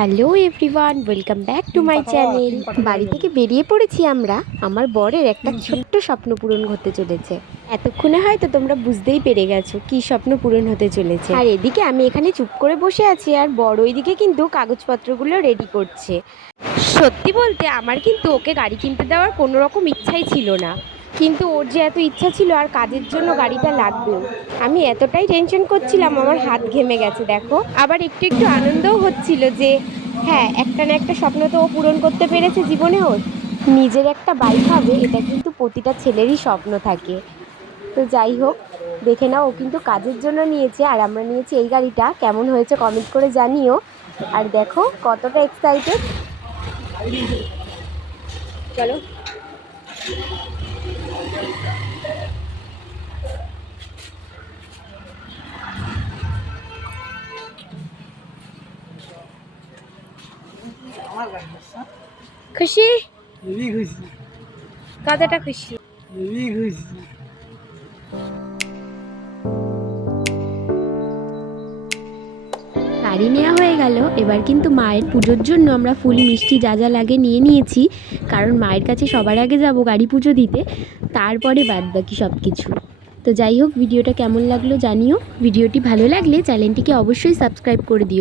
Hello everyone, welcome back to my channel. বাড়ি থেকে বেরিয়ে পড়েছি আমরা। আমার বরের একটা ছোট্ট স্বপ্ন পূরণ হতে চলেছে। এতক্ষণে হয়তো তোমরা বুঝতেই পেরে গেছো কি স্বপ্ন পূরণ হতে চলেছে। আর এদিকে আমি এখানে চুপ করে বসে আছি, আর বড় ওইদিকে কিন্তু কাগজপত্রগুলো রেডি করছে। সত্যি বলতে আমার কিন্তু ওকে গাড়ি কিনতে দেওয়ার কোনো রকম ইচ্ছাই ছিল না, কিন্তু ওর যে এত ইচ্ছা ছিল আর কাজের জন্য গাড়িটা লাগবেও, আমি এতটাই টেনশন করছিলাম আমার হাত ঘেমে গেছে দেখো। আবার একটু একটু আনন্দও হচ্ছিল যে হ্যাঁ, একটা না একটা স্বপ্ন তো ও পূরণ করতে পেরেছে জীবনে। ওর নিজের একটা বাইক হবে, এটা কিন্তু প্রতিটা ছেলেরই স্বপ্ন থাকে। তো যাই হোক, দেখে নাও, ও কিন্তু কাজের জন্য নিয়েছে আর আমরা নিয়েছি এই গাড়িটা। কেমন হয়েছে কমেন্ট করে জানিও। আর দেখো কতটা এক্সাইটেড। চলো। খুশি? কতটা খুশি? গাড়ি নেওয়া হয়ে গেল। এবার কিন্তু মায়ের পুজোর জন্য আমরা ফুল মিষ্টি যা যা লাগে নিয়ে নিয়েছি, কারণ মায়ের কাছে সবার আগে যাব গাড়ি পুজো দিতে, তারপরে বাদ বাকি সব কিছু। তো যাই হোক, ভিডিওটা কেমন লাগলো জানিও। ভিডিওটি ভালো লাগলে চ্যানেলটিকে অবশ্যই সাবস্ক্রাইব করে দিও।